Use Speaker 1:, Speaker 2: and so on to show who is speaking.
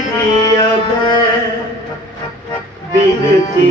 Speaker 1: ਅਭੈ ਬਿਨਤੀ